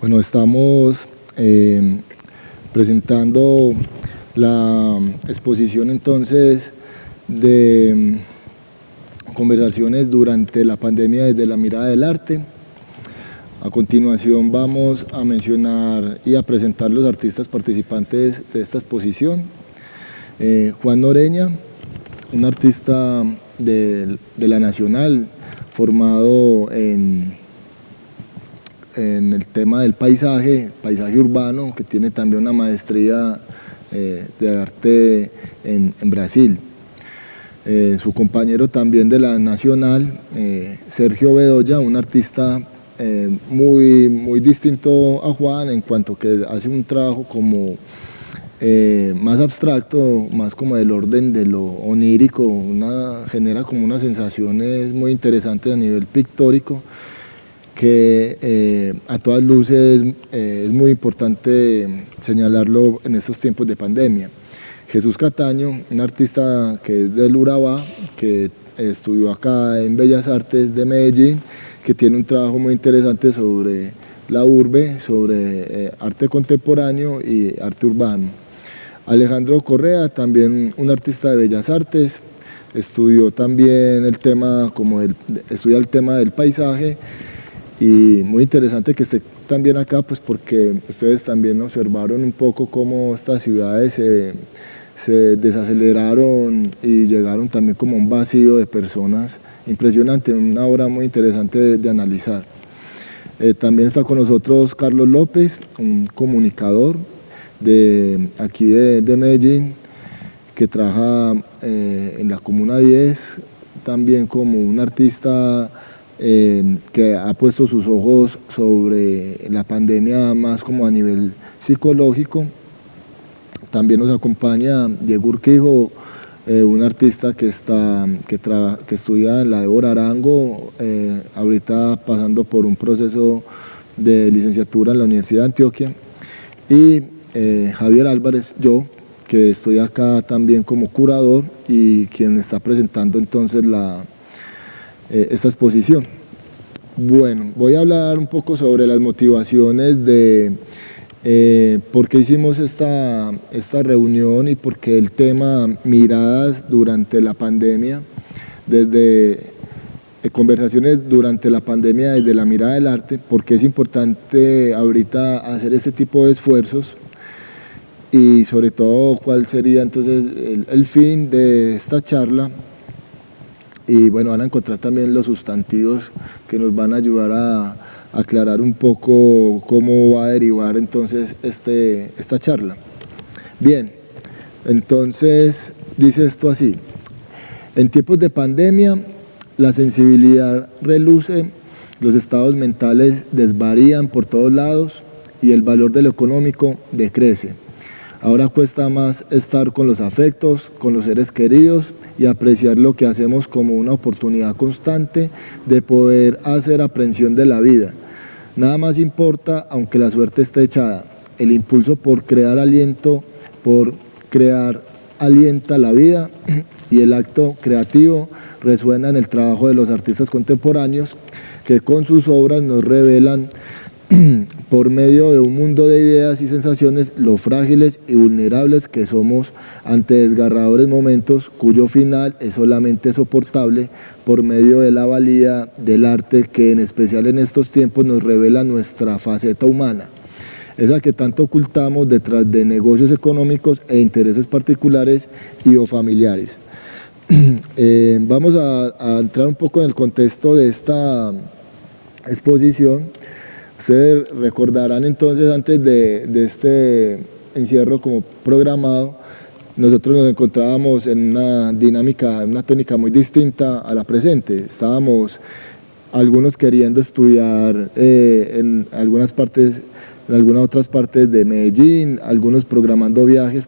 Bueno, estamos presentando la exposición entonces de conversaciones durante la pandemia desde la mirada del arte. A continuación vamos a mencionar y a presentar los artistas participantes de esta exposición. Juan Noreña, un artista de la Nacional, formado en el tema del paisaje urbano, que tiene también una maestría de arte en Brasil. Su compañero también de la Nacional, Sergio Bedoya, un artista muy distinto a Juan en cuanto que hace un trabajo como más abstracto, más como del orden de lo onírico, genera como unas sensaciones muy interesantes a nivel pictórico, que a todas luces es muy importante señalarlo en estos tiempos de pandemia. Jesús Cataño, un artista que es del Urabá, que estudió acá en Bellas Artes de Medellín, que tiene un trabajo muy interesante sobre la urbe, sobre arte contemporáneo y arte urbano. Alejandro Correa, también un artista de Bellas Artes, estudió también el tema, estudia el tema del paisaje, y muy interesante que esté también acá, pues porque ustedes también observaron un poco cómo estas ciudades se desaceleraron y llegaron también como un vacío de personas impresionante, una obra muy interesante de analizar. También está con nosotros Carlos López, un comunicador de aquí de Medellín, que trabaja en la Comuna 10, también como un artista que ha puesto sus ojos sobre la pandemia más como a nivel psicológico. También nos acompaña Diego Urquijo, un artista que estudia en la Débora Arango, ahorita pasando por un proceso de licenciatura en la Universidad de Antioquia, y Javier Álvarez, yo, que estoy acá también como curador y quien está presentando entonces esta exposición. Bueno, voy a hablar un poco sobre las motivaciones de por qué hicimos esta reunión y por qué el tema miradas durante la pandemia, desde conversaciones durante la pandemia desde la mirada del arte, porque es importante ahorita hacer este tipo de esfuerzos y sobre todo cuál sería entonces el fin de esta charla. Y bueno, van a encontrar también los sustantivos que nos van a ayudar a aclarar un poco cómo va a derivar entonces esta charla. Bien, entonces dice esto así: en tiempos de pandemia la sensibilidad reluce, los estados mentales desvarían por todos lados y el valor de lo económico decrece. Ahora cuesta más estar con los afectos, con los seres queridos y apreciar lo que hacemos como una oportunidad constante de poder hacer aprehensión de la vida. Nada más importa aunque la suerte esté echada. El impulso por crear alienta la vida y el acto creativo resuena en el trabajo de los artistas contemporáneos que con sus obras nos revelan por medio de un mundo de ideas y sensaciones lo frágiles y vulnerables que somos ante desgarradores momentos cuyo final es solamente soportable por medio de la valía del arte que en especial en estos tiempos nos revela nuestra faceta humana, esa que tanto ocultamos detrás de negocios económicos e intereses particulares y o familiares. Vamos a entrar un poco en el contexto de esta exposición. Ustedes recordarán entonces, antes de este encierro como programado, nosotros nos encontrábamos en una dinámica, en una tónica muy distinta a la presente. Estábamos algunos queriendo estudiar en algunas otras partes de Medellín, algunos programando viajes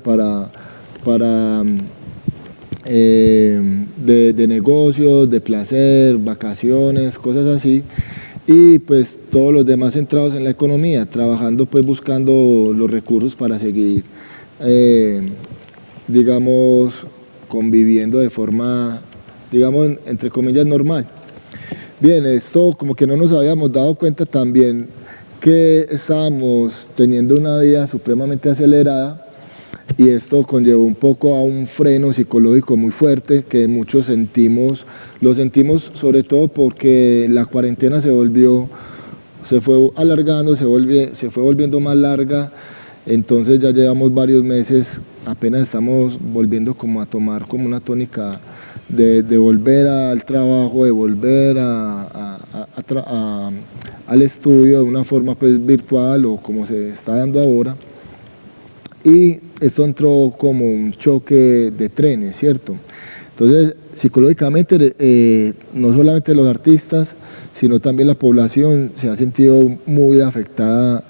de negocios, de placer, vacaciones, cosas así. Y pues todos los demás centrados en la economía, trabajando, pues buscando los recursos para seguir, digamos, conviviendo de forma, digamos, entre comillas, normal. Bien, esto como que no nos habíamos dado cuenta también que estábamos teniendo una vida supremamente acelerada y esto conllevó un poco a un freno psicológico muy fuerte que muchos sentimos, lo sentimos sobre todo porque la cuarentena se fue alargando, se fue volviendo más larga, entonces ya llevamos varios meses, apenas estamos volviendo como a tomar como una tónica de volver al trabajo, de volver al estudio de una forma pues virtual o como se está dando ahora. Y esto entró como un choque de trenes, ¿cierto? Entonces, psicológicamente, no solamente los artistas, sino también la población se ha sentido muy afectada,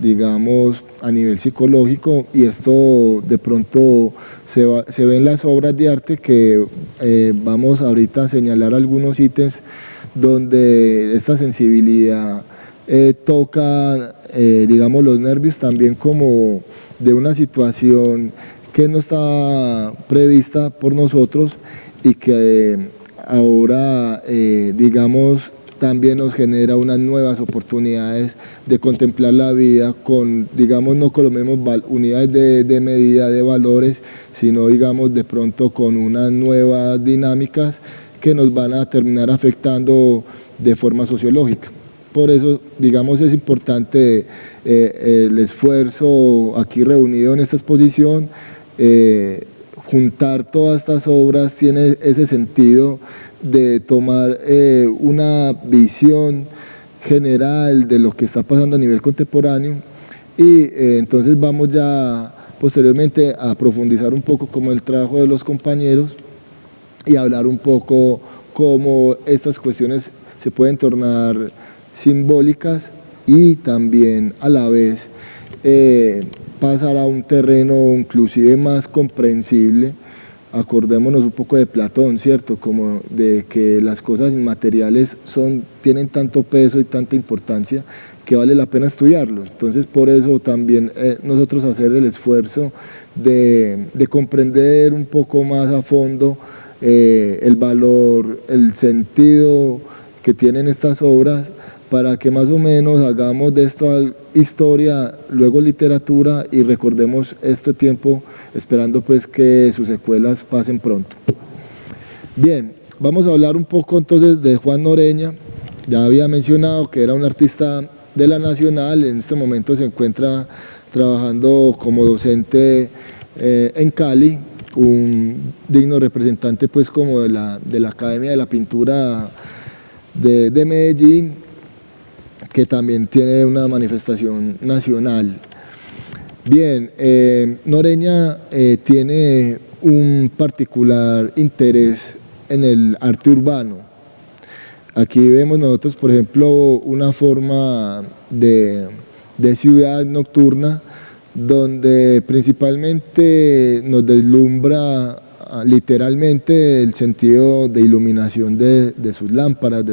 digamos, a nivel psicológico, y esto de pronto se ve en las obras de arte que vamos ahorita a señalar algunos ítems donde esta sensibilidad toca, digamos, los nervios también como de una situación que no estaba prevista por nosotros y que ahora, digamos, también nos genera unas nuevas oportunidades de contemplar la vida con, digamos, no con las mismas unidades de medida de valores, sino, digamos, de pronto con unas nuevas dinámicas que nos van a terminar afectando de forma sociológica. Por eso, digamos, es importante el esfuerzo aquí reunido en esta exposición. Juntar todas estas obras tiene ese sentido de tomar una visión general de lo que está pasando a nivel contemporáneo y entonces vamos ya posteriormente a profundizar un poco como el trabajo de los compañeros y hablar un poco cómo estas cuestiones se pueden tornar simbólicas y también a la vez pasar a un terreno inclusive más comprensible. Acordémonos un poco de Platón, ¿cierto? Como de que las cosas inmateriales tienen tanto peso y tanta importancia que vale la pena estudiarlos. Entonces, por eso también nosotros hacer el esfuerzo de comprender un poco más a fondo el valor, el sentido que tienen estas obras, para que más o menos hagamos de esto historia, luego literatura y recordemos este tiempo esperando pues que sus secuelas pasen pronto. Bien, vamos a hablar un poco entonces de Juan Noreña. Ya había mencionado que era un artista de la Nacional, en este momento se encuentra trabajando como docente en Cali, un digno representante pues como de la Academia de la Pintura de Medellín, que también tiene una manifestación nacional. Bien, Noreña tiene un particular interés en el arte urbano. Aquí vemos nosotros, por ejemplo, una forma de ciudad nocturna donde principalmente nos deslumbra literalmente el sentido de iluminación de sus lámparas,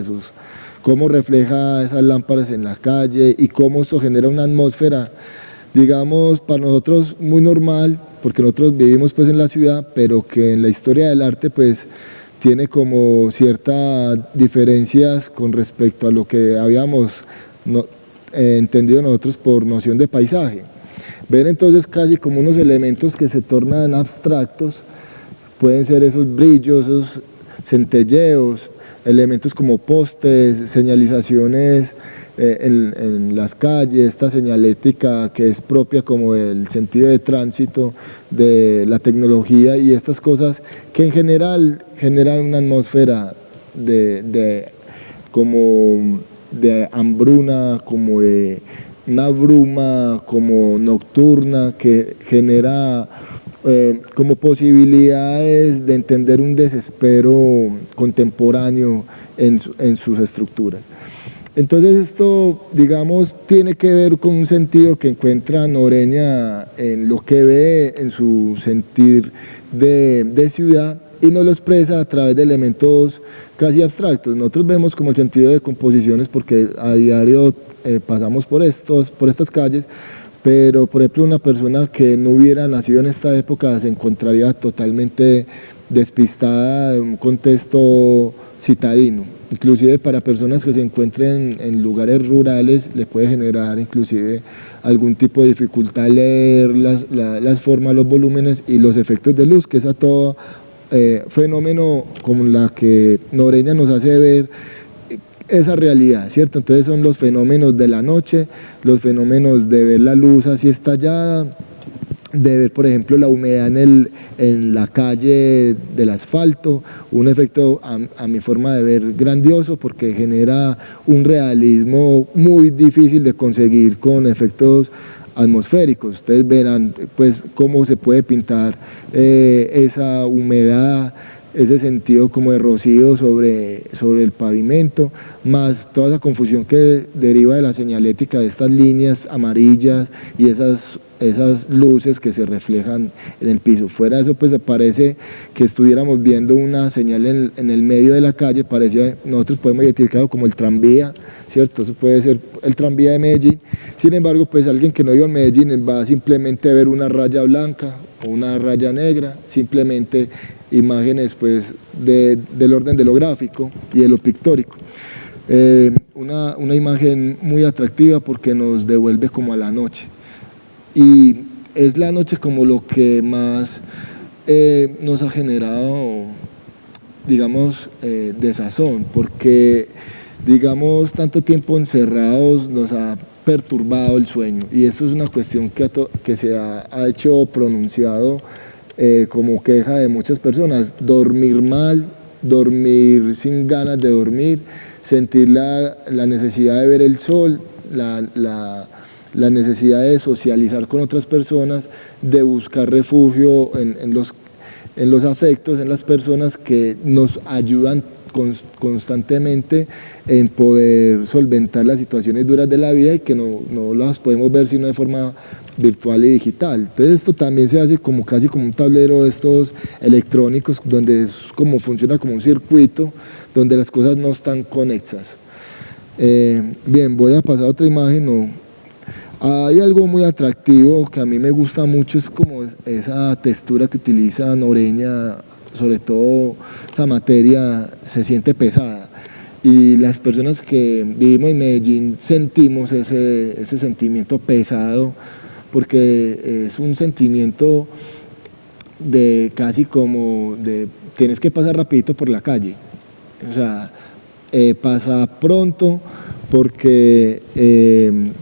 cómo refleja esas lámparas en la calle y cómo esto genera una atmósfera, digamos, para nosotros muy normal, porque nosotros vivimos pues en la ciudad, pero que en la historia del arte pues tiene como ciertas diferencias con respecto a lo que habíamos entendido nosotros por noción de paisaje. Ven entonces casi como unos elementos que se tornan abstractos, pueden ser esos brillos, esos centelleos, elementos como postes, señalizaciones en las calles, esta señalética que es propia como del sentido de tránsito, de la tecnología y estas cosas que en general generan una atmósfera como de hambruna, como de una bruma como nocturna que genera como posibilidades de entender un desespero contemporáneo en sus estructuras. Entonces esto, digamos, tiene que ver con un sentido que encuentra Noreña en lo que ve en su sentir de ciudad y nos lo expresa a través de elementos casi abstractos. Nosotros vemos como el sentido de composiciones porque a diario pasamos por estas calles, pero por ejemplo una persona que no hubiera nacido en esta época se encontraría totalmente despistada de un contexto citadino. Inclusive para personas que se encuentren en lugares rurales le puede generar inclusive algún tipo de dificultad leer las formas, los volúmenes y los efectos de luz, que es a todo fenómeno como la que Noreña nos hace ver esa realidad, ¿cierto? Entonces son los fenómenos de la noche, los fenómenos de ver la luz así estallada, de ver, por ejemplo, la humedad en la calle del asfalto, un efecto a mi forma de ver grandioso porque genera un realismo muy difícil de conseguir con efectos atmosféricos. Ustedes verán pues cómo se puede pintar esa humedad, ese sentido como de rocío sobre el pavimento, más toda esa confusión que deriva de la señalética de estas líneas amarillas y esas luces que se reflejan en el piso. Fuera de eso, pues parece que estuviéramos viendo una señal en el medio de la calle, parecía, nosotros podemos identificarlo como el tranvía, ¿cierto? Eso puede ser el tranvía de Medellín. Sin embargo, pues alguien que no vive en Medellín va simplemente a ver una raya blanca o una raya negra, simplemente imágenes pues del orden de lo gráfico y de lo pictórico. Una imagen muy atractiva porque nos devuelve como a la noche. Y es la noche como lo que más nos ha generado, digamos, desazón, porque, digamos, tanto tiempo encerrados nos ha perturbado el sueño, y eso es una cuestión que se ha hecho pronunciado como queja de muchas personas: dormir mal, dormir sin ganas de dormir, sentir la necesidad de ver el sol, la necesidad de socializar con otras personas, de buscar refugio en los afectos, en las personas que nos ayudan constantemente en poder solventar las situaciones duras de la vida y que no las podemos ver sino de forma virtual y digital. Entonces esto también se hace como casi como un tablero de estos electrónicos, donde es como funciona como un circuito, donde las cosas no están conexas. Bien, voy a pasar a otra imagen. Hay algo muy atractivo que a mí me gusta mucho, es como esa textura que utiliza Noreña, sobre todo esa materia se siente pesada, y las personas que vivimos en Medellín sentimos ese sentimiento pesado, porque es un sentimiento de casi como de tienes que pasar rapidito por la calle, o sea, pasa pronto, porque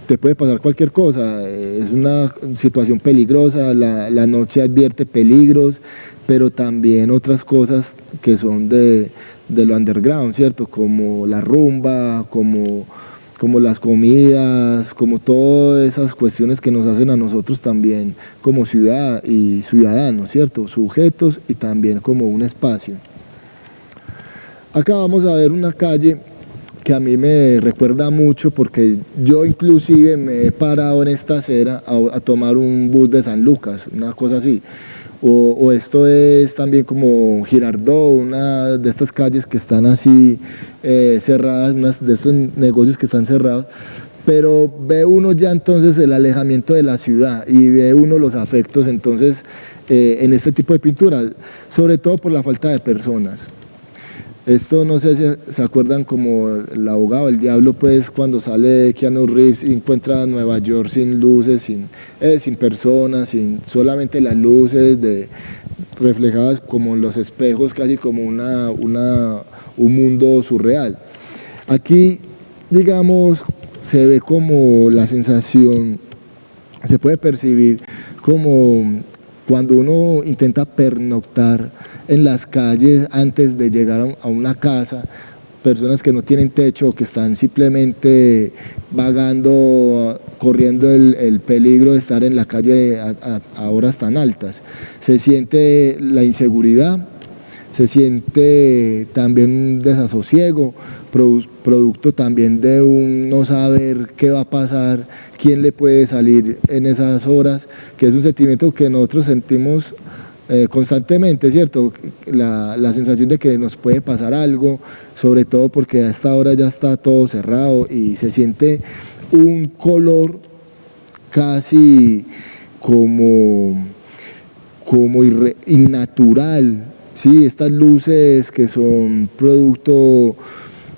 te puede pasar cualquier cosa, es una situación peligrosa, la noche advierte peligros, pero también otras cosas que son de lo underground, ¿cierto? Como la rumba, como las comidas, como todas esas cuestiones que nos hacen a nosotros también como ciudad y ciudadanos, ¿cierto? Sujetos y también como un espacio. Acá vamos a ver una calle que a mí me recuerda mucho, porque yo inclusive me he parado en esta acera a tomar un bus de San Lucas, una cosa así. O esto es también como Girardot, una de estas calles que están así cerradas, unas de estos negocios que están cerrados, pero ve uno ya entonces el alejamiento de la ciudad y ve uno los afectos entonces en este tipo de pinturas, sobre todo por la falta de personas. Esto no sé si se acuerdan como El abogado del diablo, pues cuando sale Keanu Reeves y encuentra Nueva York sin luces, sin personas, sin solamente las luces reflejadas como en los espejos, casi como un mundo surreal. Aquí, digamos, se ve como la sensación, se puede percibir como cuando uno intenta pernoctar en las calles antes de llegar a una casa, personas que no tienen techo, que están simplemente vagando, corriendo el peligro de estar en la calle a horas tan altas. Se siente la inseguridad, se siente también un desasosiego, producto también de un no saber qué va a pasar, quién le puede salir en esas horas, que es un sentimiento que nosotros sentimos constantemente, ¿cierto? La sensación de que nos puede pasar algo, sobre todo porque a esta hora ya está todo cerrado y se siente un color casi como innatural, Sí, estas luces que son producto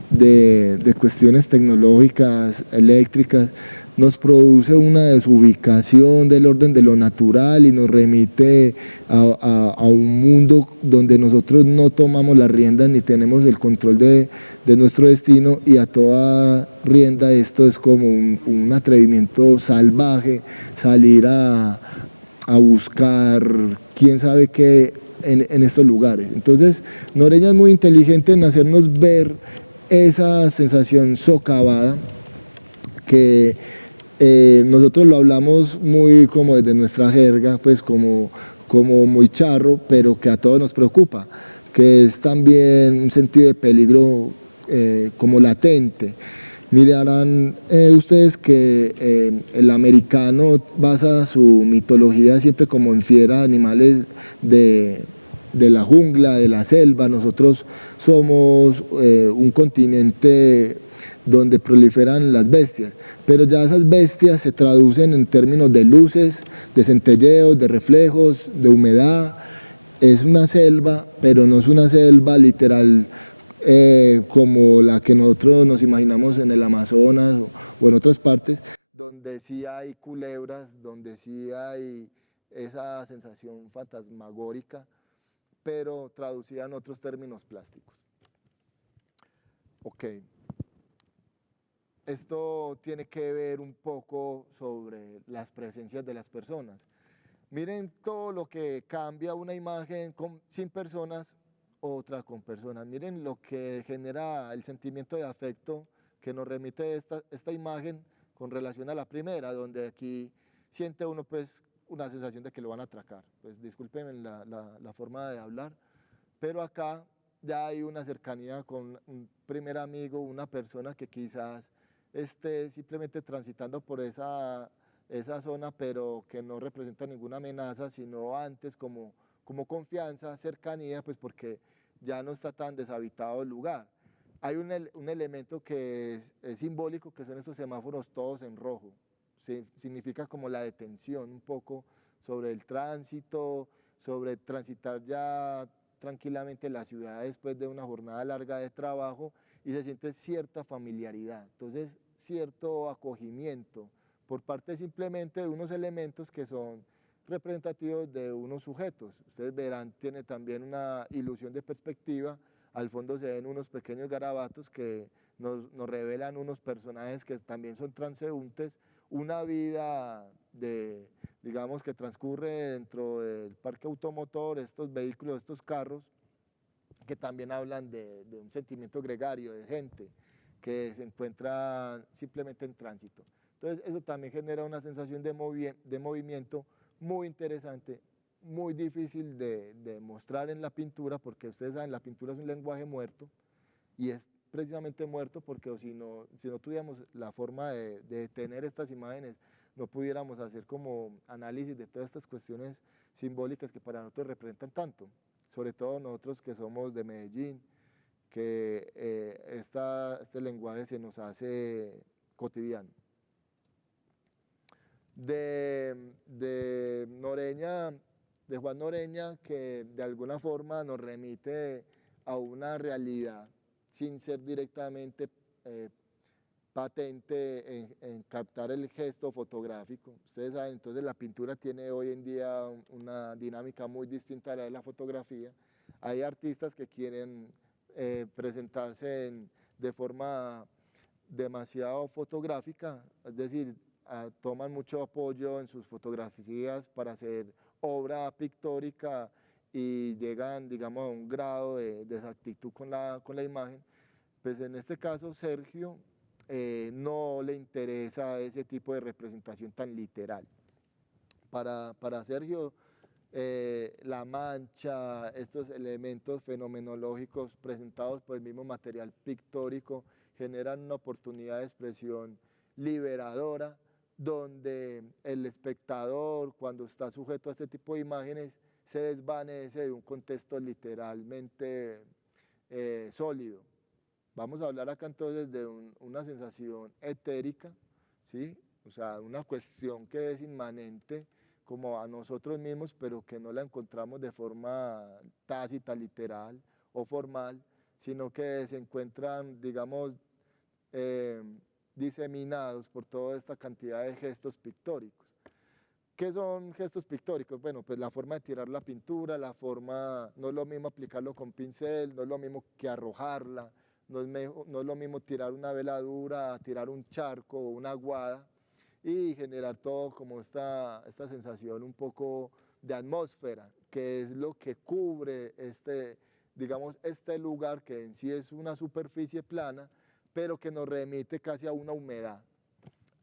de cuestiones tecnológicas, eléctricas, nos produce una desubicación del orden de lo natural y nos remite a un mundo donde nosotros no tomamos las riendas ni tenemos el control de nuestro destino, y a toda rienda esto es como un atrevimiento salvaje, salir a buscar quién sabe qué en estos lugares. Entonces, Noreña es muy inteligente en hacernos ver esa sensación socavada que nosotros lo hablamos muy como desde nuestra jerga, pues como muy charro, pero que a todos nos preocupa, que es también un sentido de peligro como latente. Mirarán ustedes que el americano basa su mitología siempre como en fieras animales de la jungla, de la selva. Nosotros somos un continente donde proliferan las bestias, pero ya esas bestias se traducen en términos de luces, de centelleos, de reflejos, de humedad. Es una selva, pero no es una selva literal como la que nosotros nos imaginamos en el Amazonas o en otras partes, donde sí hay culebras, donde sí hay esa sensación fantasmagórica, pero traducida en otros términos plásticos. Ok. Esto tiene que ver un poco sobre las presencias de las personas. Miren todo lo que cambia una imagen sin personas, otra con personas. Miren lo que genera el sentimiento de afecto que nos remite esta imagen con relación a la primera, donde aquí siente uno pues una sensación de que lo van a atracar. Pues discúlpenme la forma de hablar, pero acá ya hay una cercanía con un primer amigo, una persona que quizás esté simplemente transitando por esa zona, pero que no representa ninguna amenaza, sino antes como confianza, cercanía, pues porque ya no está tan deshabitado el lugar. Hay un elemento que es simbólico, que son estos semáforos todos en rojo. ¿Sí? Significa como la detención un poco sobre el tránsito, sobre transitar ya tranquilamente la ciudad después de una jornada larga de trabajo, y se siente cierta familiaridad, entonces cierto acogimiento por parte simplemente de unos elementos que son representativos de unos sujetos. Ustedes verán, tiene también una ilusión de perspectiva, al fondo se ven unos pequeños garabatos que nos revelan unos personajes que también son transeúntes, una vida digamos que transcurre dentro del parque automotor, estos vehículos, estos carros, que también hablan de un sentimiento gregario, de gente que se encuentra simplemente en tránsito. Entonces eso también genera una sensación de movimiento muy interesante, muy difícil de mostrar en la pintura, porque ustedes saben, la pintura es un lenguaje muerto, y es precisamente muerto porque si no tuviéramos la forma de tener estas imágenes, no pudiéramos hacer como análisis de todas estas cuestiones simbólicas que para nosotros representan tanto, sobre todo nosotros que somos de Medellín, que este lenguaje se nos hace cotidiano. De Noreña, de Juan Noreña, que de alguna forma nos remite a una realidad sin ser directamente patente en captar el gesto fotográfico. Ustedes saben, entonces la pintura tiene hoy en día una dinámica muy distinta a la de la fotografía. Hay artistas que quieren presentarse de forma demasiado fotográfica, es decir, toman mucho apoyo en sus fotografías para hacer obra pictórica y llegan, digamos, a un grado de exactitud con la imagen. Pues en este caso Sergio no le interesa ese tipo de representación tan literal. Para Sergio, la mancha, estos elementos fenomenológicos presentados por el mismo material pictórico generan una oportunidad de expresión liberadora, donde el espectador, cuando está sujeto a este tipo de imágenes, se desvanece de un contexto literalmente sólido. Vamos a hablar acá entonces de una sensación etérica, ¿sí? O sea, una cuestión que es inmanente como a nosotros mismos, pero que no la encontramos de forma tácita, literal o formal, sino que se encuentran, digamos, diseminados por toda esta cantidad de gestos pictóricos. ¿Qué son gestos pictóricos? Bueno, pues la forma de tirar la pintura, la forma, no es lo mismo aplicarlo con pincel, no es lo mismo que arrojarla, no es lo mismo tirar una veladura, tirar un charco o una aguada y generar todo como esta sensación un poco de atmósfera, que es lo que cubre digamos, este lugar que en sí es una superficie plana, pero que nos remite casi a una humedad,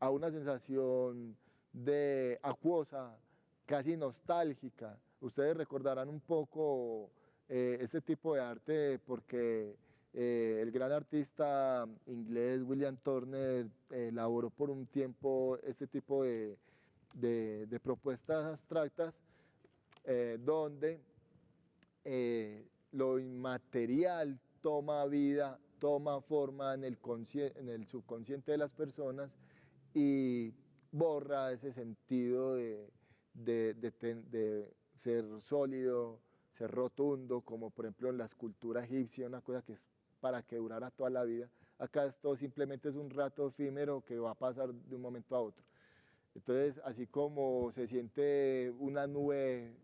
a una sensación de acuosa, casi nostálgica. Ustedes recordarán un poco este tipo de arte porque el gran artista inglés William Turner elaboró por un tiempo este tipo de propuestas abstractas donde lo inmaterial toma vida, toma forma en el subconsciente de las personas y borra ese sentido de ser sólido, ser rotundo, como por ejemplo en la escultura egipcia, una cosa que es para que durara toda la vida. Acá esto simplemente es un rato efímero que va a pasar de un momento a otro. Entonces, así como se siente una nube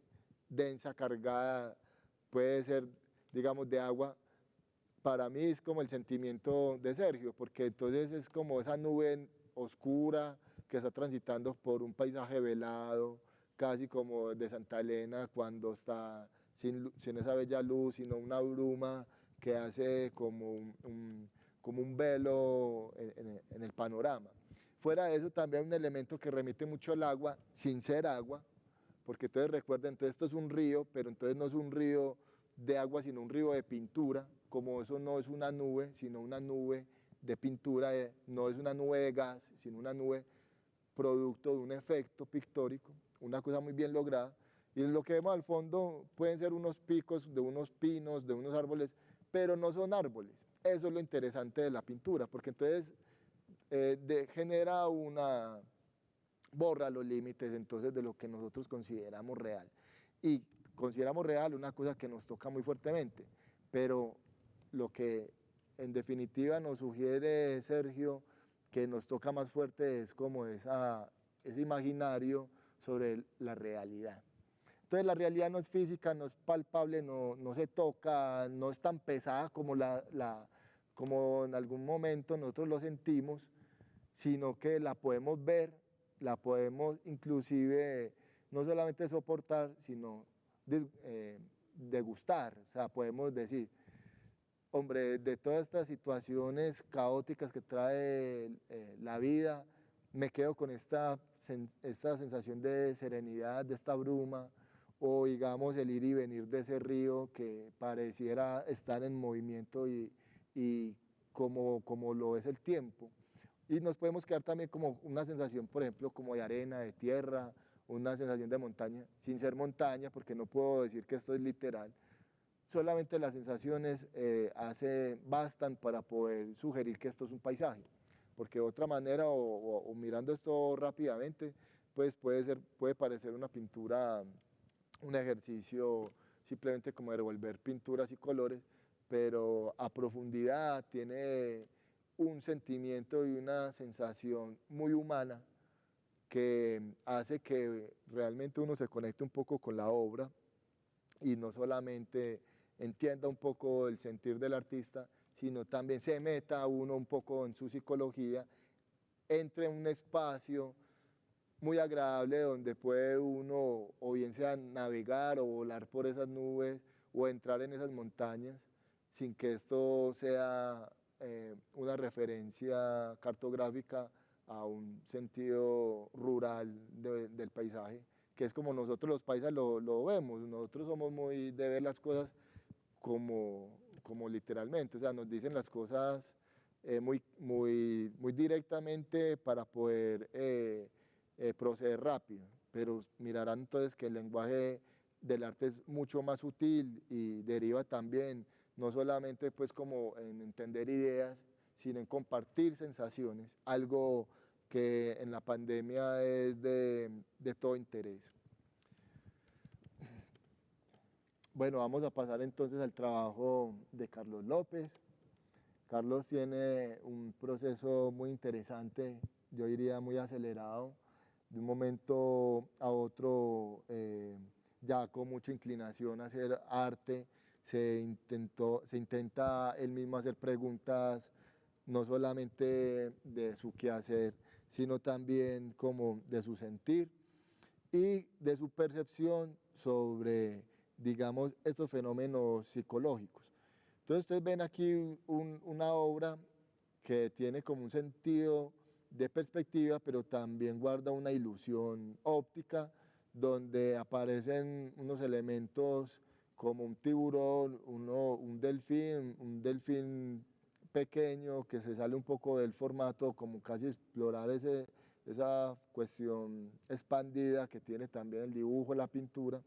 densa, cargada, puede ser, digamos, de agua, para mí es como el sentimiento de Sergio, porque entonces es como esa nube oscura que está transitando por un paisaje velado, casi como de Santa Elena cuando está sin esa bella luz, sino una bruma que hace como un velo en el panorama. Fuera de eso también hay un elemento que remite mucho al agua, sin ser agua, porque entonces recuerden, entonces esto es un río, pero entonces no es un río de agua, sino un río de pintura, como eso no es una nube, sino una nube de pintura, no es una nube de gas, sino una nube producto de un efecto pictórico, una cosa muy bien lograda, y lo que vemos al fondo pueden ser unos picos de unos pinos, de unos árboles, pero no son árboles. Eso es lo interesante de la pintura, porque entonces genera borra los límites entonces de lo que nosotros consideramos real. Y consideramos real una cosa que nos toca muy fuertemente, pero lo que en definitiva nos sugiere Sergio que nos toca más fuerte es como ese imaginario sobre la realidad. Entonces la realidad no es física, no es palpable, no se toca, no es tan pesada como, como en algún momento nosotros lo sentimos, sino que la podemos ver, la podemos inclusive no solamente soportar, sino degustar. O sea, podemos decir, hombre, de todas estas situaciones caóticas que trae la vida, me quedo con esta sensación de serenidad, de esta bruma, o digamos el ir y venir de ese río que pareciera estar en movimiento y como lo es el tiempo. Y nos podemos quedar también como una sensación, por ejemplo, como de arena, de tierra, una sensación de montaña, sin ser montaña, porque no puedo decir que esto es literal. Solamente las sensaciones bastan para poder sugerir que esto es un paisaje, porque de otra manera, o mirando esto rápidamente, pues puede parecer una pintura, un ejercicio simplemente como de revolver pinturas y colores, pero a profundidad tiene un sentimiento y una sensación muy humana que hace que realmente uno se conecte un poco con la obra y no solamente entienda un poco el sentir del artista, sino también se meta uno un poco en su psicología, entre en un espacio muy agradable donde puede uno o bien sea navegar o volar por esas nubes o entrar en esas montañas sin que esto sea una referencia cartográfica a un sentido rural del paisaje, que es como nosotros los paisas lo vemos. Nosotros somos muy de ver las cosas como literalmente, o sea, nos dicen las cosas muy directamente para poder proceder rápido, pero mirarán entonces que el lenguaje del arte es mucho más sutil y deriva también no solamente pues como en entender ideas, sino en compartir sensaciones, algo que en la pandemia es de todo interés. Bueno, vamos a pasar entonces al trabajo de Carlos López. Carlos tiene un proceso muy interesante, yo diría muy acelerado, de un momento a otro, ya con mucha inclinación a hacer arte, se intenta él mismo hacer preguntas no solamente de su quehacer, sino también como de su sentir y de su percepción sobre, digamos, estos fenómenos psicológicos. Entonces ustedes ven aquí una obra que tiene como un sentido de perspectiva, pero también guarda una ilusión óptica, donde aparecen unos elementos como un tiburón, un delfín pequeño que se sale un poco del formato, como casi explorar esa cuestión expandida que tiene también el dibujo, la pintura,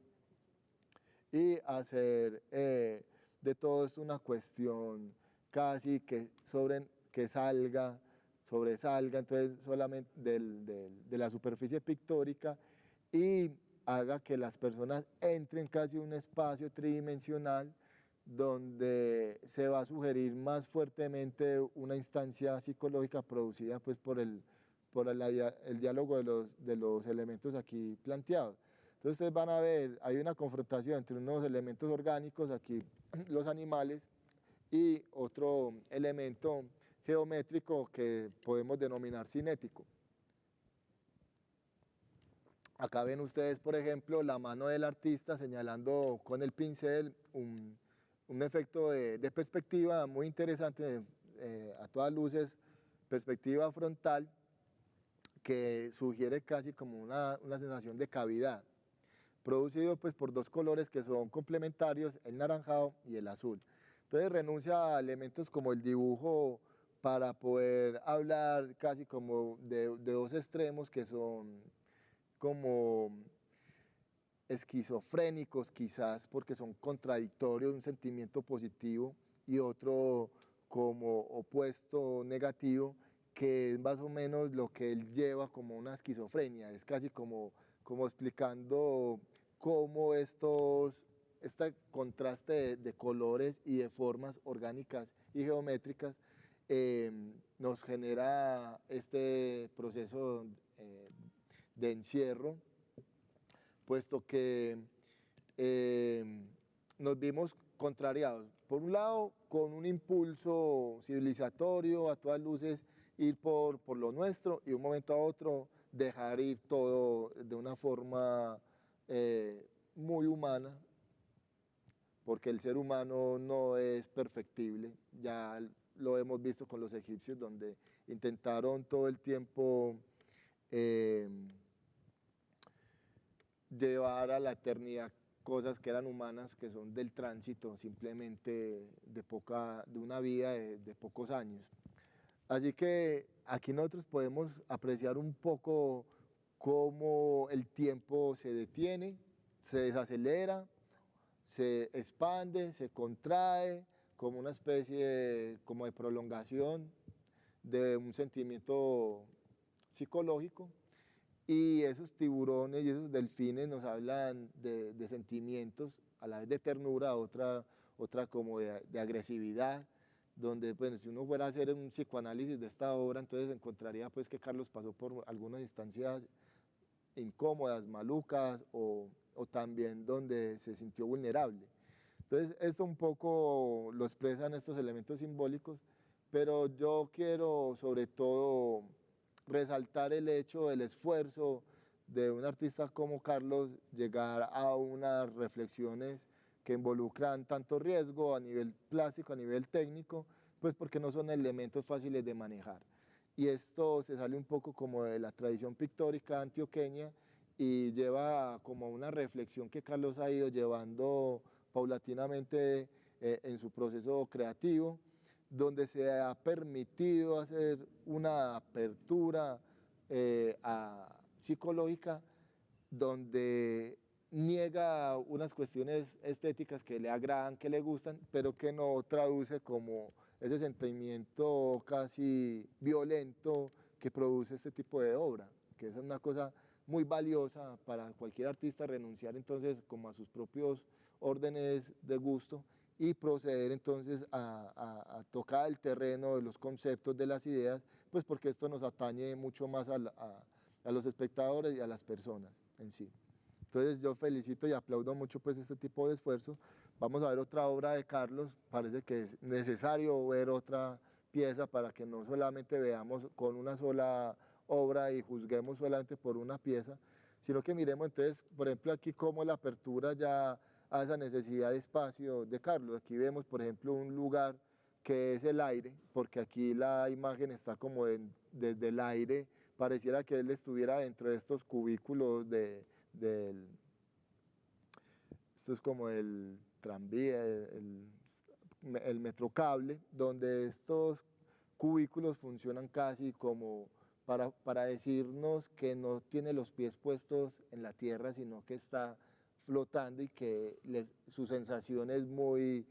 y hacer de todo esto una cuestión casi que sobresalga entonces solamente de la superficie pictórica y haga que las personas entren casi en un espacio tridimensional donde se va a sugerir más fuertemente una instancia psicológica producida pues por el diálogo de los elementos aquí planteados. Entonces ustedes van a ver, hay una confrontación entre unos elementos orgánicos, aquí los animales, y otro elemento geométrico que podemos denominar cinético. Acá ven ustedes, por ejemplo, la mano del artista señalando con el pincel un efecto de perspectiva muy interesante, a todas luces, perspectiva frontal, que sugiere casi como una sensación de cavidad, producido pues por dos colores que son complementarios, el naranjado y el azul. Entonces renuncia a elementos como el dibujo para poder hablar casi como de dos extremos que son como esquizofrénicos quizás, porque son contradictorios, un sentimiento positivo y otro como opuesto negativo, que es más o menos lo que él lleva como una esquizofrenia, es casi como explicando cómo este contraste de colores y de formas orgánicas y geométricas nos genera este proceso de encierro, puesto que nos vimos contrariados. Por un lado, con un impulso civilizatorio, a todas luces, ir por lo nuestro, y de un momento a otro dejar ir todo de una forma muy humana, porque el ser humano no es perfectible, ya lo hemos visto con los egipcios, donde intentaron todo el tiempo llevar a la eternidad cosas que eran humanas, que son del tránsito, simplemente de una vida de pocos años. Así que aquí nosotros podemos apreciar un poco cómo el tiempo se detiene, se desacelera, se expande, se contrae, como una especie como de prolongación de un sentimiento psicológico. Y esos tiburones y esos delfines nos hablan de sentimientos, a la vez de ternura, otra como de agresividad, donde pues, si uno fuera a hacer un psicoanálisis de esta obra, entonces encontraría pues, que Carlos pasó por algunas instancias incómodas, malucas, o también donde se sintió vulnerable. Entonces esto un poco lo expresan estos elementos simbólicos, pero yo quiero sobre todo resaltar el hecho del esfuerzo de un artista como Carlos llegar a unas reflexiones que involucran tanto riesgo a nivel plástico, a nivel técnico, pues porque no son elementos fáciles de manejar. Y esto se sale un poco como de la tradición pictórica antioqueña y lleva como una reflexión que Carlos ha ido llevando paulatinamente en su proceso creativo, donde se ha permitido hacer una apertura psicológica, donde niega unas cuestiones estéticas que le agradan, que le gustan, pero que no traduce como ese sentimiento casi violento que produce este tipo de obra, que es una cosa muy valiosa para cualquier artista renunciar entonces como a sus propios órdenes de gusto y proceder entonces a tocar el terreno de los conceptos, de las ideas, pues porque esto nos atañe mucho más a los espectadores y a las personas en sí. Entonces yo felicito y aplaudo mucho pues este tipo de esfuerzos. Vamos a ver otra obra de Carlos, parece que es necesario ver otra pieza para que no solamente veamos con una sola obra y juzguemos solamente por una pieza, sino que miremos entonces, por ejemplo, aquí cómo la apertura ya a esa necesidad de espacio de Carlos. Aquí vemos, por ejemplo, un lugar que es el aire, porque aquí la imagen está como desde el aire, pareciera que él estuviera dentro de estos cubículos esto es como el tranvía, el metrocable, donde estos cubículos funcionan casi como para decirnos que no tiene los pies puestos en la tierra, sino que está flotando y que su sensación es muy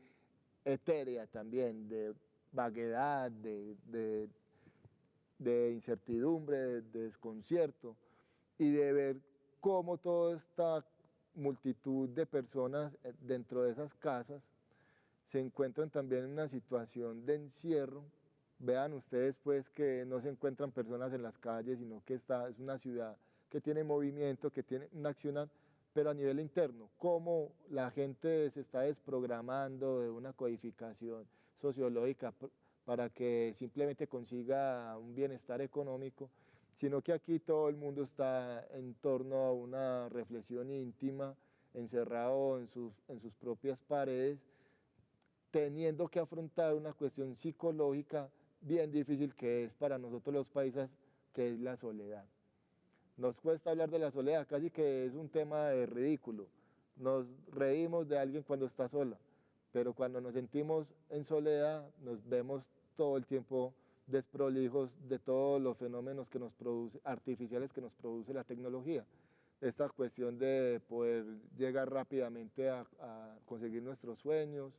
etérea también, de vaguedad, de incertidumbre, de desconcierto, y de ver cómo toda esta multitud de personas dentro de esas casas se encuentran también en una situación de encierro. Vean ustedes pues que no se encuentran personas en las calles, sino que es una ciudad que tiene movimiento, que tiene un accionar, pero a nivel interno, cómo la gente se está desprogramando de una codificación sociológica para que simplemente consiga un bienestar económico, sino que aquí todo el mundo está en torno a una reflexión íntima, encerrado en sus propias paredes, teniendo que afrontar una cuestión psicológica bien difícil que es para nosotros los paisas, que es la soledad. Nos cuesta hablar de la soledad, casi que es un tema de ridículo. Nos reímos de alguien cuando está sola, pero cuando nos sentimos en soledad nos vemos todo el tiempo desprolijos de todos los fenómenos que nos produce, artificiales que nos produce la tecnología. Esta cuestión de poder llegar rápidamente a conseguir nuestros sueños,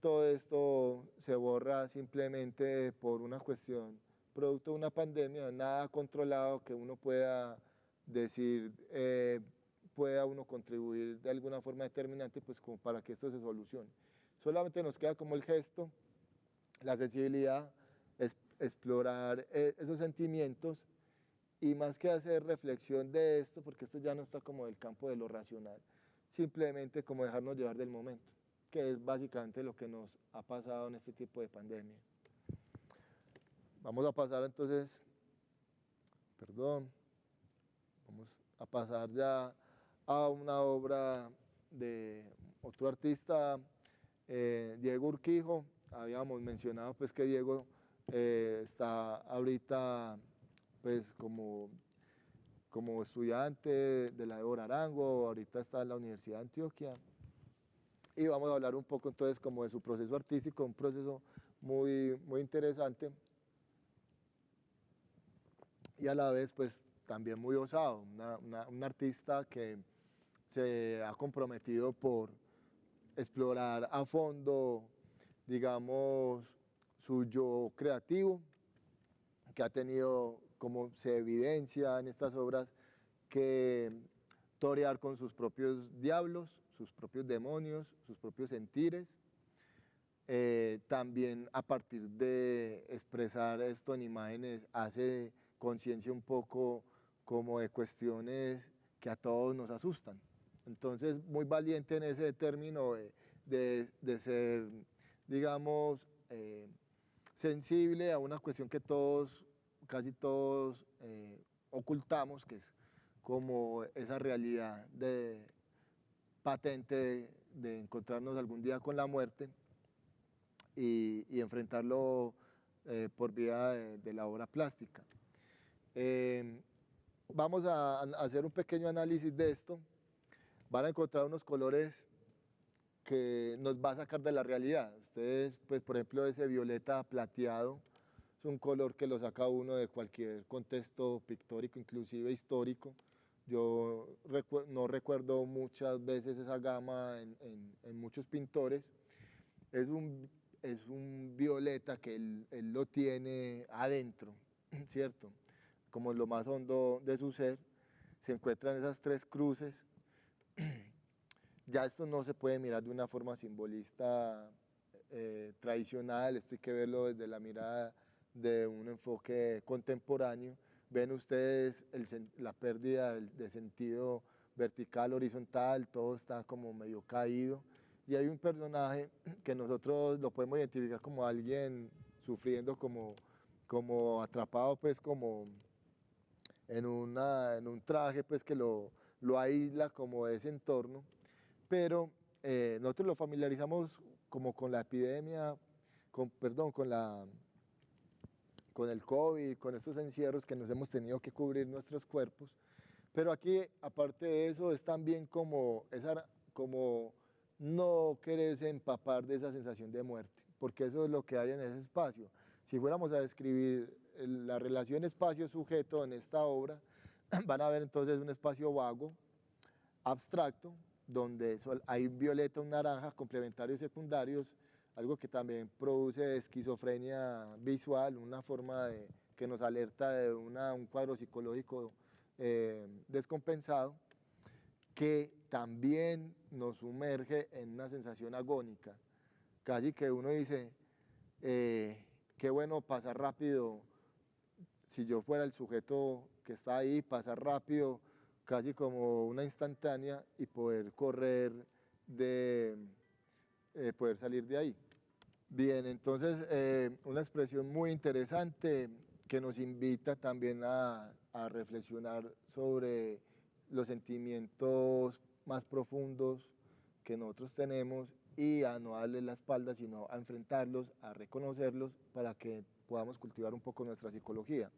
todo esto se borra simplemente por una cuestión, producto de una pandemia, nada controlado que uno pueda decir, pueda uno contribuir de alguna forma determinante pues como para que esto se solucione. Solamente nos queda como el gesto, la sensibilidad, explorar esos sentimientos y más que hacer reflexión de esto, porque esto ya no está como del campo de lo racional, simplemente como dejarnos llevar del momento, que es básicamente lo que nos ha pasado en este tipo de pandemia. Vamos a pasar entonces, vamos a pasar ya a una obra de otro artista, Diego Urquijo. Habíamos mencionado pues que Diego está ahorita pues como estudiante de la Débora Arango, ahorita está en la Universidad de Antioquia, y vamos a hablar un poco entonces como de su proceso artístico, un proceso muy, muy interesante y a la vez pues también muy osado, un artista que se ha comprometido por explorar a fondo, digamos, su yo creativo, que ha tenido, como se evidencia en estas obras, que torear con sus propios diablos, sus propios demonios, sus propios sentires. También a partir de expresar esto en imágenes hace conciencia un poco como de cuestiones que a todos nos asustan. Entonces, muy valiente en ese término de ser, digamos, sensible a una cuestión que todos, casi todos, ocultamos, que es como esa realidad patente de encontrarnos algún día con la muerte y enfrentarlo por vía de la obra plástica. Vamos a hacer un pequeño análisis de esto. Van a encontrar unos colores que nos va a sacar de la realidad. Ustedes, pues, por ejemplo, ese violeta plateado es un color que lo saca uno de cualquier contexto pictórico, inclusive histórico. Yo no recuerdo muchas veces esa gama en muchos pintores. Es un violeta que él lo tiene adentro, ¿cierto? Como lo más hondo de su ser, se encuentran esas tres cruces. ya esto no se puede mirar de una forma simbolista tradicional, esto hay que verlo desde la mirada de un enfoque contemporáneo. Ven ustedes la pérdida de sentido vertical, horizontal, todo está como medio caído, y hay un personaje que nosotros lo podemos identificar como alguien sufriendo, como atrapado, pues como en un traje pues que lo aísla como de ese entorno, pero nosotros lo familiarizamos como con la epidemia, con el COVID, con estos encierros que nos hemos tenido que cubrir nuestros cuerpos, pero aquí, aparte de eso, es también como no quererse empapar de esa sensación de muerte, porque eso es lo que hay en ese espacio. Si fuéramos a describir la relación espacio-sujeto en esta obra, van a ver entonces un espacio vago, abstracto, donde hay violeta, un naranja, complementarios y secundarios, algo que también produce esquizofrenia visual, una forma que nos alerta de un cuadro psicológico descompensado, que también nos sumerge en una sensación agónica, casi que uno dice, qué bueno pasar rápido, si yo fuera el sujeto que está ahí, pasar rápido, casi como una instantánea, y poder correr, poder salir de ahí. Bien, entonces una expresión muy interesante que nos invita también a reflexionar sobre los sentimientos más profundos que nosotros tenemos y a no darle la espalda, sino a enfrentarlos, a reconocerlos para que podamos cultivar un poco nuestra psicología.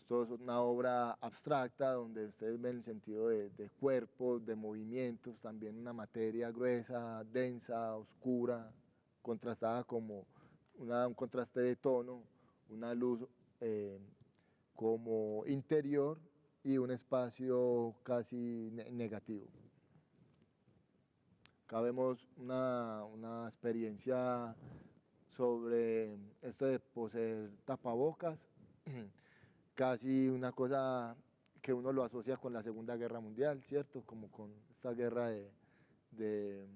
Esto es una obra abstracta donde ustedes ven el sentido de cuerpos, de movimientos, también una materia gruesa, densa, oscura, contrastada como un contraste de tono, una luz como interior y un espacio casi negativo. Acá vemos una experiencia sobre esto de poseer tapabocas, casi una cosa que uno lo asocia con la Segunda Guerra Mundial, ¿cierto? Como con esta guerra de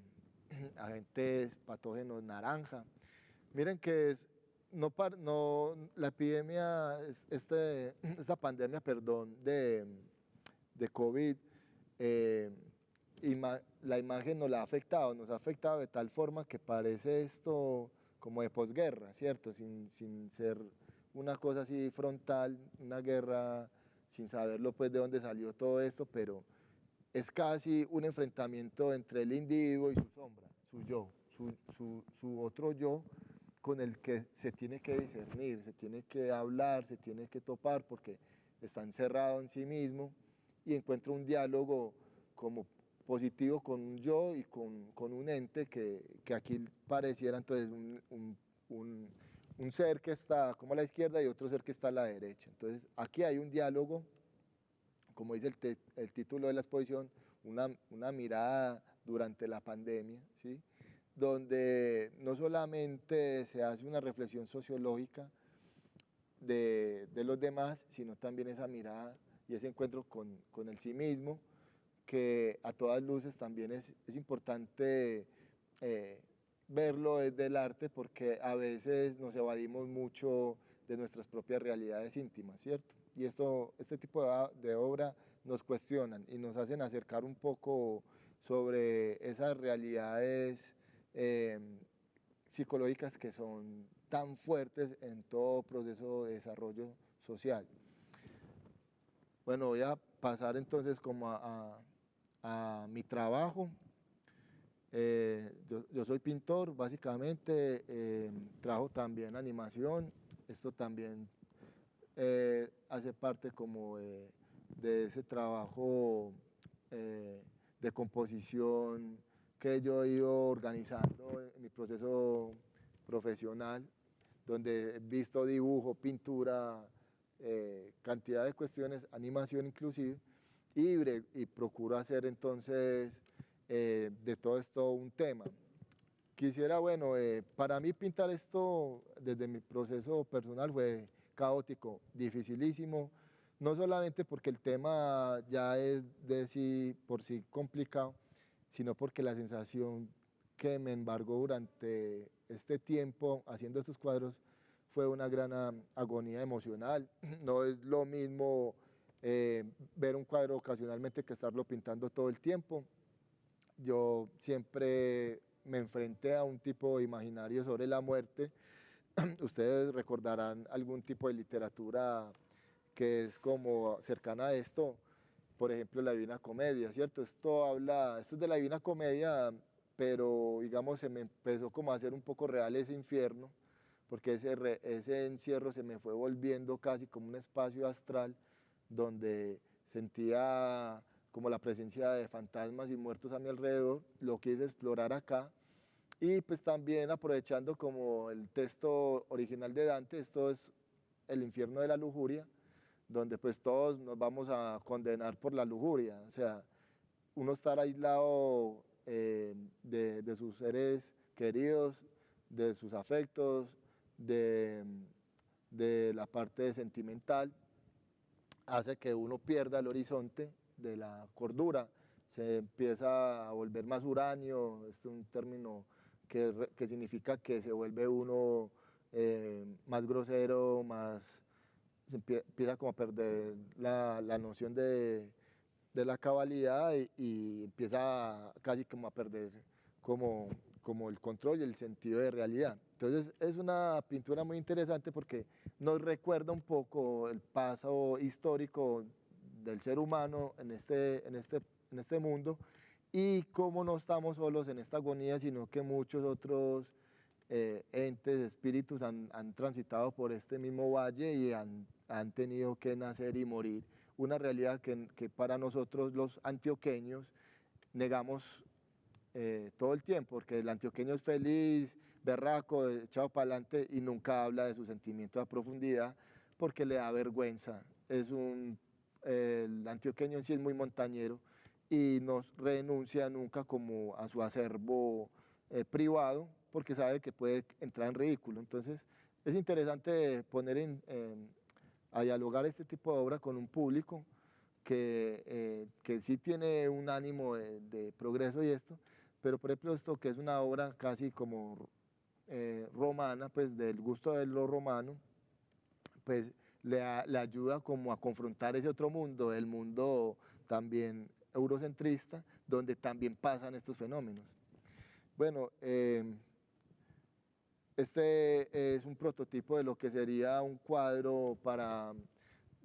agentes patógenos naranja. Miren que la epidemia, esta pandemia, perdón, de COVID, la imagen nos ha afectado de tal forma que parece esto como de posguerra, ¿cierto? Sin ser una cosa así frontal, una guerra sin saberlo pues de dónde salió todo esto, pero es casi un enfrentamiento entre el individuo y su sombra, su yo, su otro yo, con el que se tiene que discernir, se tiene que hablar, se tiene que topar, porque está encerrado en sí mismo y encuentra un diálogo como positivo con un yo y con un ente que aquí pareciera entonces un ser que está como a la izquierda y otro ser que está a la derecha. Entonces aquí hay un diálogo, como dice el título de la exposición, una mirada durante la pandemia, ¿sí? Donde no solamente se hace una reflexión sociológica de los demás, sino también esa mirada y ese encuentro con el sí mismo, que a todas luces también es importante verlo desde el arte, porque a veces nos evadimos mucho de nuestras propias realidades íntimas, ¿cierto? Y este tipo de obra nos cuestionan y nos hacen acercar un poco sobre esas realidades psicológicas que son tan fuertes en todo proceso de desarrollo social. Bueno, voy a pasar entonces como a mi trabajo. Yo soy pintor, básicamente, trabajo también animación, esto también hace parte como de ese trabajo de composición que yo he ido organizando en mi proceso profesional, donde he visto dibujo, pintura, cantidad de cuestiones, animación inclusive, y procuro hacer entonces de todo esto un tema. Quisiera, bueno, para mí pintar esto desde mi proceso personal fue caótico, dificilísimo, no solamente porque el tema ya es por sí complicado, sino porque la sensación que me embargó durante este tiempo haciendo estos cuadros fue una gran agonía emocional. No es lo mismo ver un cuadro ocasionalmente que estarlo pintando todo el tiempo. Yo siempre me enfrenté a un tipo de imaginario sobre la muerte. Ustedes recordarán algún tipo de literatura que es como cercana a esto, por ejemplo la Divina Comedia, ¿cierto? Esto es de la Divina Comedia, pero digamos se me empezó como a hacer un poco real ese infierno, porque ese encierro se me fue volviendo casi como un espacio astral donde sentía como la presencia de fantasmas y muertos a mi alrededor. Lo quise explorar acá y pues también aprovechando como el texto original de Dante, esto es el infierno de la lujuria, donde pues todos nos vamos a condenar por la lujuria, o sea, uno estar aislado de sus seres queridos, de sus afectos, de, de la parte sentimental, hace que uno pierda el horizonte de la cordura, se empieza a volver más uranio, este es un término que significa que se vuelve uno más grosero, se empieza como a perder la noción de la cabalidad y empieza casi como a perder como el control y el sentido de realidad. Entonces es una pintura muy interesante porque nos recuerda un poco el paso histórico del ser humano en este mundo y cómo no estamos solos en esta agonía, sino que muchos otros entes, espíritus han transitado por este mismo valle y han tenido que nacer y morir. Una realidad que para nosotros los antioqueños negamos todo el tiempo, porque el antioqueño es feliz, berraco, echado para adelante y nunca habla de sus sentimientos a profundidad porque le da vergüenza. El antioqueño en sí es muy montañero y no renuncia nunca como a su acervo privado porque sabe que puede entrar en ridículo. Entonces es interesante poner a dialogar este tipo de obra con un público que sí tiene un ánimo de progreso y esto, pero por ejemplo esto que es una obra casi como romana, pues del gusto de lo romano, pues le ayuda como a confrontar ese otro mundo, el mundo también eurocentrista, donde también pasan estos fenómenos. Bueno, este es un prototipo de lo que sería un cuadro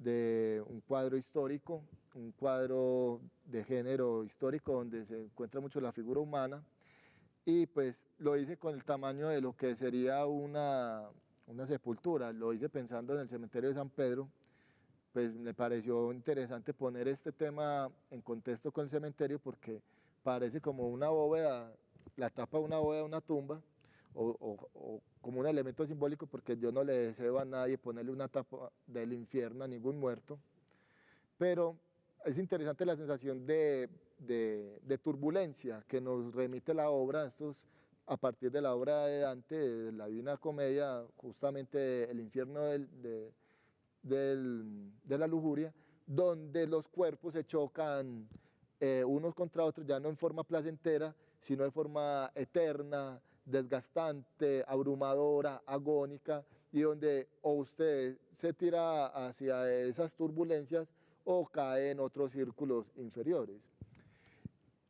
un cuadro histórico, un cuadro de género histórico donde se encuentra mucho la figura humana y pues lo hice con el tamaño de lo que sería una sepultura, lo hice pensando en el cementerio de San Pedro, pues me pareció interesante poner este tema en contexto con el cementerio porque parece como una bóveda, la tapa de una bóveda de una tumba, o como un elemento simbólico porque yo no le deseo a nadie ponerle una tapa del infierno a ningún muerto, pero es interesante la sensación de turbulencia que nos remite la obra, a partir de la obra de Dante, de la Divina Comedia, justamente el infierno de la lujuria, donde los cuerpos se chocan unos contra otros, ya no en forma placentera, sino de forma eterna, desgastante, abrumadora, agónica, y donde o usted se tira hacia esas turbulencias o cae en otros círculos inferiores.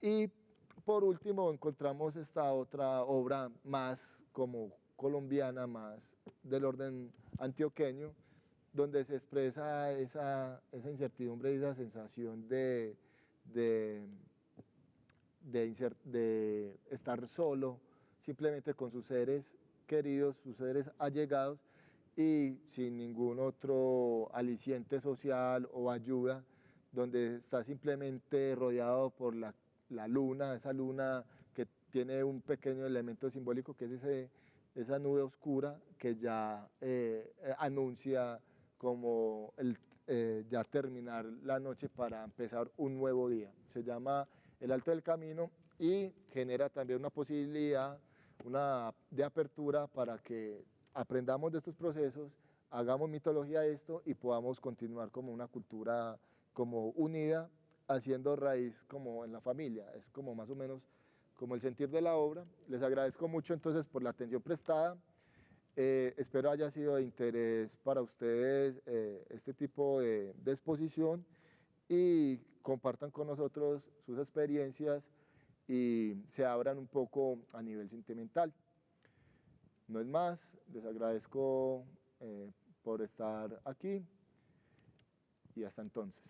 Y por último encontramos esta otra obra más como colombiana, más del orden antioqueño, donde se expresa esa incertidumbre y esa sensación de estar solo, simplemente con sus seres queridos, sus seres allegados y sin ningún otro aliciente social o ayuda, donde está simplemente rodeado por la luna, esa luna que tiene un pequeño elemento simbólico que es esa nube oscura que ya anuncia como ya terminar la noche para empezar un nuevo día. Se llama El Alto del Camino y genera también una posibilidad de apertura para que aprendamos de estos procesos, hagamos mitología de esto y podamos continuar como una cultura como unida haciendo raíz como en la familia, es como más o menos como el sentir de la obra. Les agradezco mucho entonces por la atención prestada. Espero haya sido de interés para ustedes este tipo de exposición y compartan con nosotros sus experiencias y se abran un poco a nivel sentimental. No es más, les agradezco por estar aquí y hasta entonces.